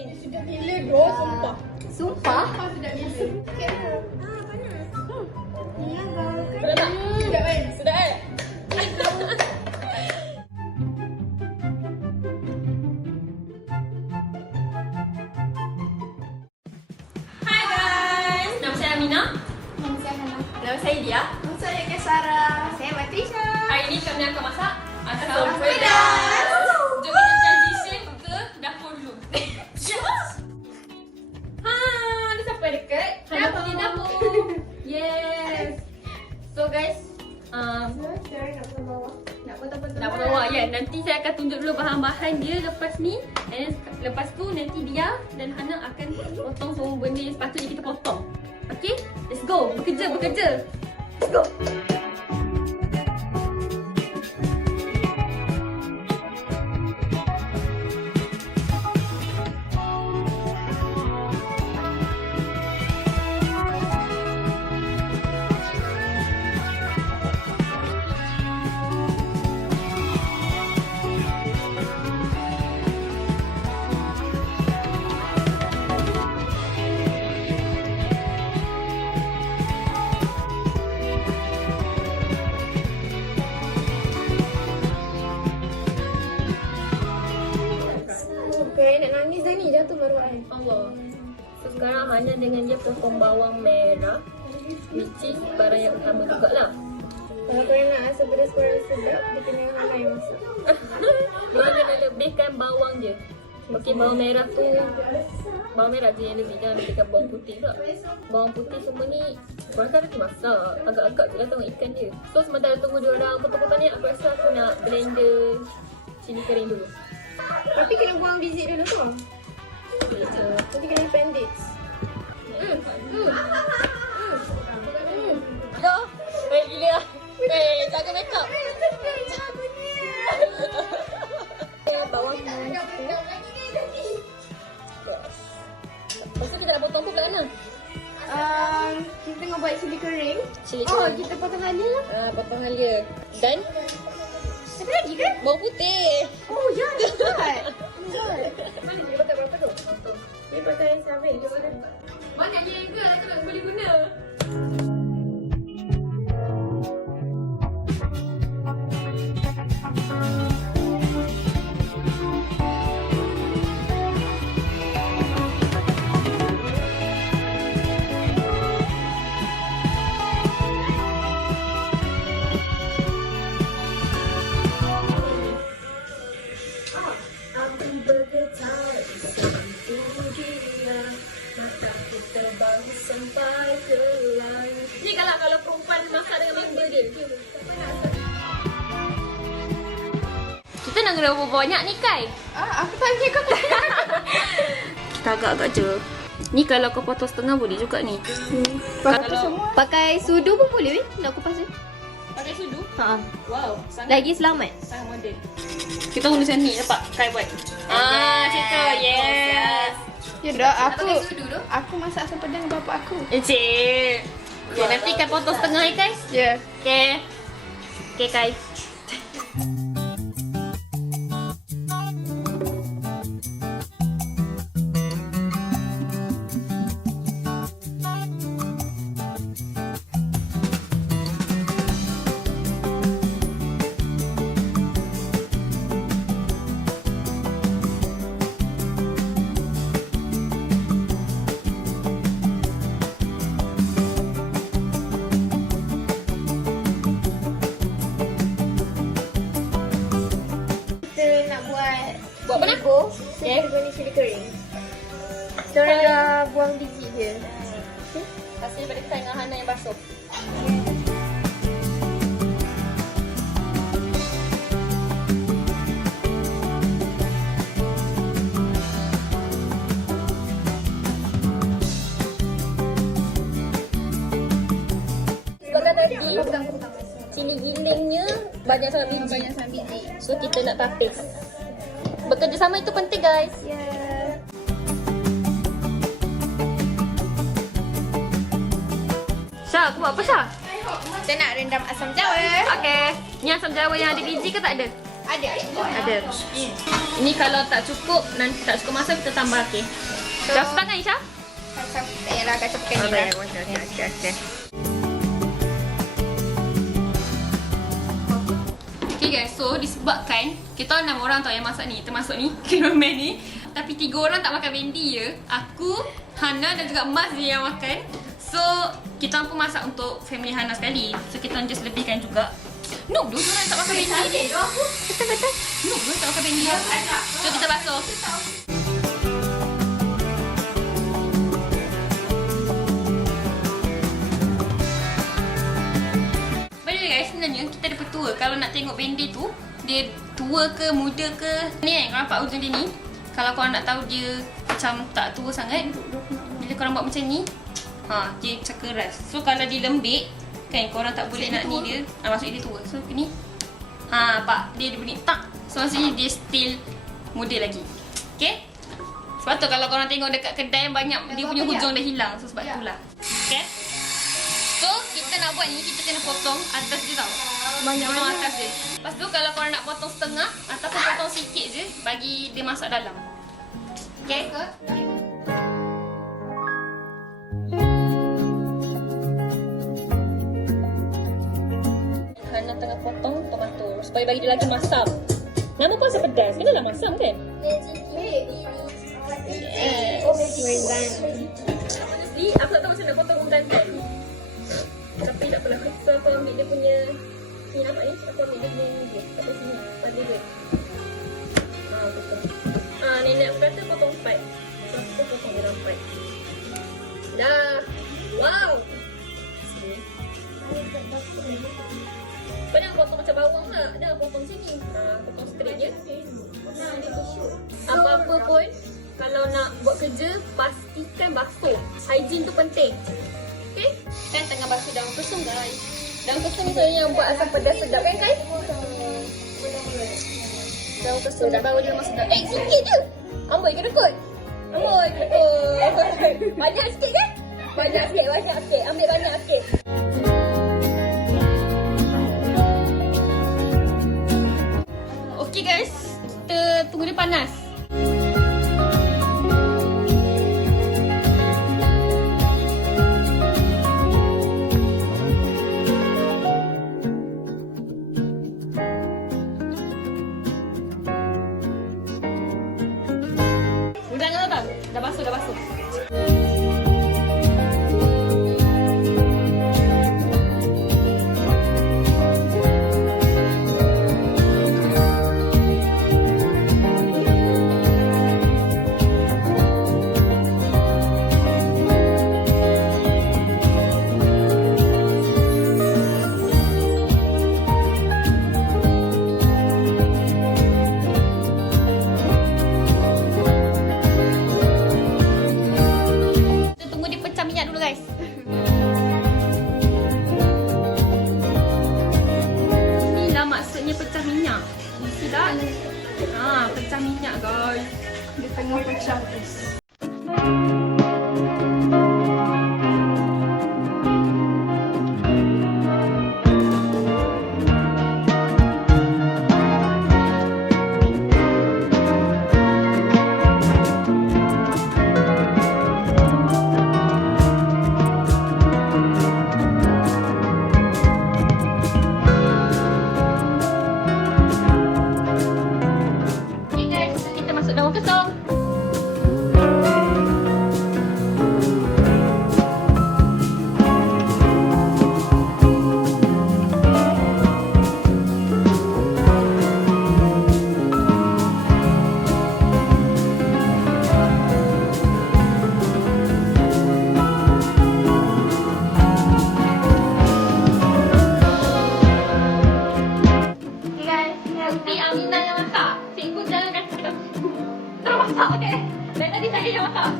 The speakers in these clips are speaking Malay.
Sudah gila doh, sumpah. Sumpah? Sudah gila. Iya, gaul kan? Sudah tak? Sudah kan? Sudah kan? Hai guys, nama saya Amina. Nama saya Hana. Nama saya Dia. Nama saya Kesara. Saya Patricia. Hari ini kami akan masak asam Asam pedas. pedas. Jom kita transition ke dapur dulu. Ha, ada siapa dekat? Hana pergi dapur. Yes. So guys, Sekarang nak potong bawah. Nak potong-potong. nak bawa ya. Nanti saya akan tunjuk dulu bahan-bahan dia lepas ni. And lepas tu nanti Dia dan Hana akan potong semua benda yang sepatutnya kita potong. Okay? Let's go. Bekerja. Let's go. Okay, nak nangis dah ni. Jatuh baru air. Allah. So sekarang Hana dengan dia potong bawang merah, which is barang yang utama juga lah. Kalau korang nak asam pedas korang sedap, dia kena Hana yang masak. Dia kena lebihkan bawang dia. Okey, bawang merah tu bawang merah je yang lebih, jangan lebihkan bawang putih pula. Bawang putih semua ni korang kan nanti masak. Agak-agak je lah tengok ikan dia. So sementara tunggu dia orang potong-potong ni, aku rasa aku nak blender cili kering dulu. Tapi kena buang biji dulu tu. Nanti kena appendix. Dah. Gila. Jaga makeup. Bawang Lepas tu kita nak potong tu pula mana? kita tengah buat cili kering. Cili Oh, kering. kita potong halia lah. Potong halia. Dan Ada lagi kan? bawang putih. Oh, ya. Betul. Mana dia pakai berapa tu? Dia pakai sabit. Dia pakai Banyak je juga lah kalau boleh guna. Ni kalau perempuan masak dengan member dia. Kita nak kena berapa banyak ni Kai? aku tanya kau. Kita agak-agak je. Ni kalau kau potong setengah boleh juga ni. Kalau Pakai sudu pun boleh weh. Nak kupas ni. pakai sudu. Wow, sangat Lagi selamat. sangat moden. Kita guna macam ni dapat Kai buat. Macam tu. Yes. Ya dah, aku Pakai sudu tu. aku masak asam pedas dengan bapak aku. Cik. Okay, nanti Kai potong setengah ya guys. Ya. Okay. Okay Kai. Kita nak buat Buat apa nak? Lego. So Okay. kita guna cili kering. Kita orang dah buang biji dia. Kasih daripada Kai dengan Hana yang basuh. Sebagai tadi, cili gilingnya banyak sangat biji. Banyak sangat biji. So kita nak tapis. Bekerjasama itu penting guys. Ya. Syah, aku buat apa Syah? Kita nak rendam asam jawa. Okay. Ni asam jawa yang ada biji ke tak ada? Ada. Ini kalau tak cukup, nanti tak cukup masa kita tambah, okey. So, Dah setengah Isha? kacang, tak payahlah kacang pekan ni lah. Okey. Okay guys, so disebabkan kita 6 orang tau yang masak ni, termasuk ni, cameraman ni. Tapi 3 orang tak makan bendi je. Aku, Hana dan juga Mas je yang makan. So, kita pun masak untuk family Hana sekali. So, kita just lebihkan juga. Noob dulu orang tak makan bendi ni. Betul-betul. Noob dulu tak makan bendi. So, kita basuh. By the way guys, sebenarnya kita ada petua. Kalau nak tengok bendi tu, dia tua ke, muda ke. Ni kan, korang nampak ujung dia ni. Kalau korang nak tahu dia macam tak tua sangat, bila korang buat macam ni, dia macam keras. So kalau dia lembik, kan korang tak boleh nak ni dia, maksudnya dia tua. So ni, nampak dia bunyi tak. So maksudnya dia still muda lagi. Okay? Sebab tu kalau korang tengok dekat kedai banyak, dia punya hujung dah hilang. So sebab itulah. Okay? So kita nak buat ni, kita kena potong atas je tau. Potong atas je. Lepas tu kalau korang nak potong setengah ataupun potong sikit je, bagi dia masak dalam. Okay? Hana tengah potong tomato supaya bagi dia lagi masam. Nama pun asal pedas, kenalah masam kan? Yes. Honestly, aku tak tahu macam nak potong udang kan. Tapi tak apalah, aku ambil dia punya ni nampak ni, aku ambil dia punya ni kat sini, pada dia. Potong. Nenek aku kata potong 4. So aku potong dia 4. Dah. Wow. Kau jangan potong macam bawang lah. Dah potong sini. Potong straight je. Apa-apa pun, kalau nak buat kerja, pastikan basuh. Hygiene tu penting. Okay? Kan tengah basuh daun kesum guys. Daun kesum ni sebenarnya yang buat asam pedas sedap kan guys? Daun kesum nak bawa dia masuk dalam. Sikit je! Amboi ke dekut? Amboi ke dekut? Banyak sikit kan? Banyak sikit. Ambil banyak sikit. Okay guys, kita tunggu dia panas. Dah basuh. Pecah minyak guys. Dia tengah pecah guys. Okay. Dan tadi saya yang masak.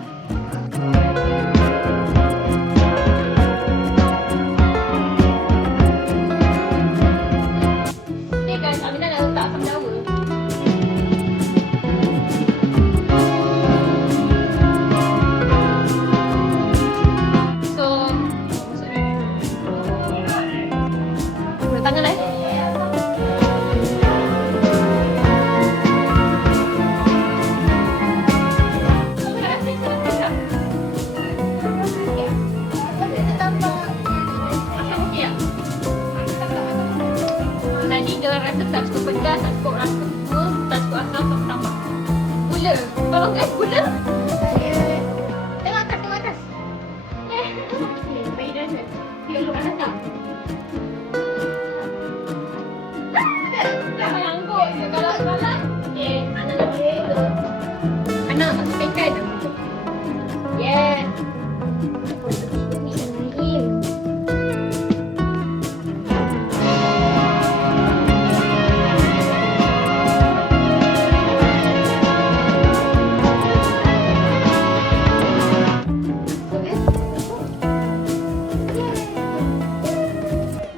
Okay guys, Aminah nak letak sunflower. So, masuk ni. Guna tangan Gula. Tengok atas, tengok atas. Bayi donut. Tengok atas tak? Jangan angkut. Kalau salah. Anak, pekan. Yeah.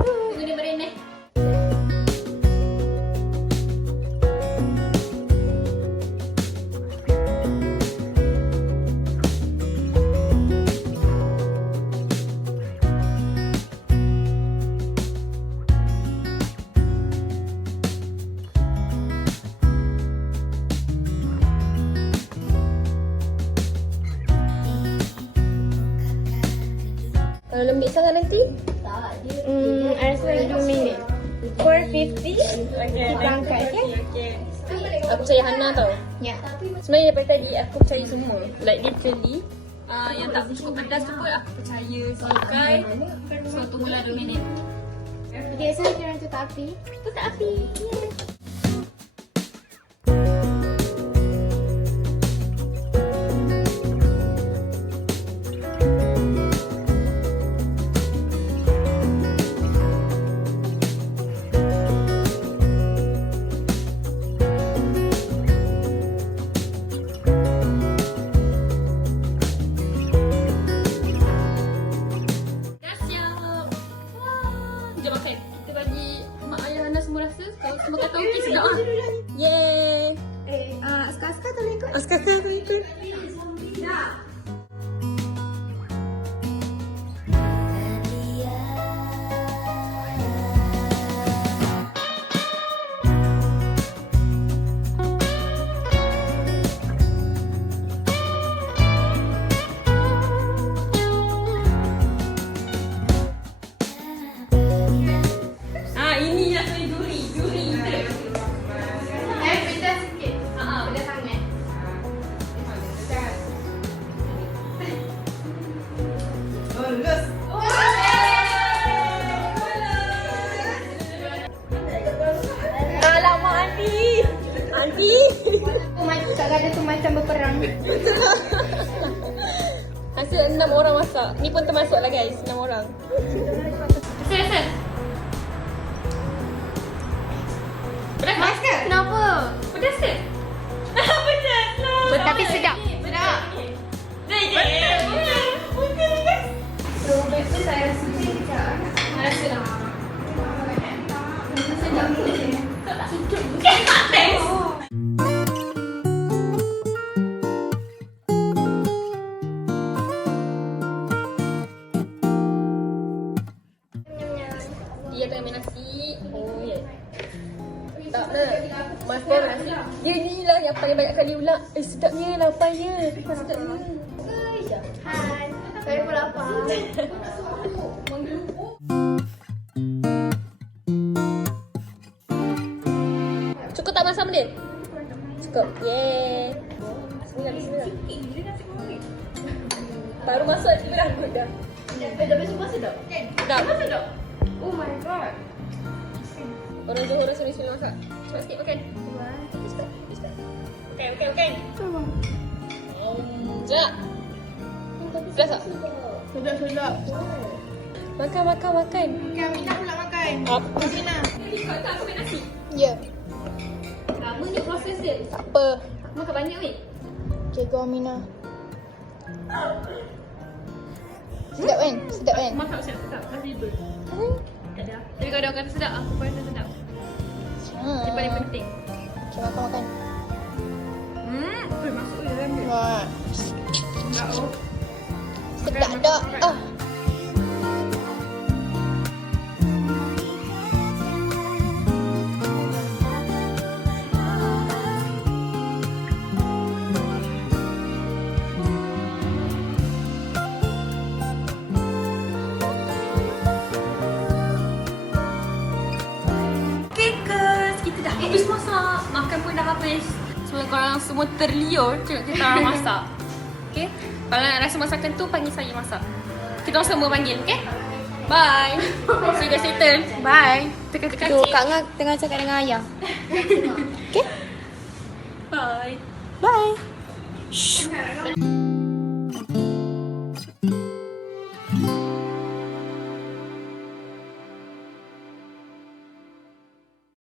Tunggu dia berenang. Kalau lembik sangat nanti? I rasa lagi 2 minit. 4:50. Kita angkat, okay? Aku percaya Hana tau. Ya. Sebenarnya daripada tadi aku percaya semua. Like literally. Yang tak cukup pedas tu pun aku percaya. Sampai. So tunggulah 2 minit. Okay, saya kira tutup api. Tutup api. Dah siap. Wah. Jom makan. Kita bagi mak ayah Hana semua rasa. Kalau semua kata okey sedap lah. Yeay. Askar-askar tolong ikut. Askar-askar tu ikut. Ini yang saya juri kita. Pedas sikit. Pedas sangat. Alamak Aunty. Aunty. Kak Gada tu macam berperang. Hasil 6 orang masak. Ni pun termasuk lah guys, 6 orang. Rasa. Pedas ke? Kenapa? Pedas ke? Pedas lah. Tapi sedap. Sedap. So, betul saya rasa sedap. Rasa lah. Sedap. Bukan tak taste. Dia tengah main nasi. Oh ya. Tak nak. Mas Paul nasi. Dia ni lah yang paling banyak kali ulang. Sedapnya, laparnya. Sedapnya. Hai. Saya pun lapar. Cukup tak masam dia? Cukup. Yeay. Bismillah. Baru masuk tiba dah good dah. Tapi semua sedap. Sedap. Oh my god. Orang Johor rasa ni semua masak. Cepat sikit makan. Makan. Sekejap. Pedas tak? Sedap. Makan. Kak Mina pula makan. Apa? Mina. Kau tak aku main nasi? Ya. Lama je proses dia. Apa? Makan banyak weh. Okay, go Mina. Sedap kan? Makan sedap. Masih hibur. Tak ada. Tapi kalau dia kata sedap, aku pun rasa sedap. Yang paling penting. Okay, makan. Masuk je dalam dia. Wah. Tak oh. Sedap tak? Okay guys, kita dah habis masak. Makan pun dah habis. Supaya korang semua terliur tengok kita orang masak. Okay? Kalau nak rasa masakan tu, panggil saya masak. Kita orang semua panggil, okay? Bye. See you guys later. Bye. Tekan-tekan Tu cik. Kak Ngah tengah cakap dengan ayah. Okay? Bye. Bye. Shh.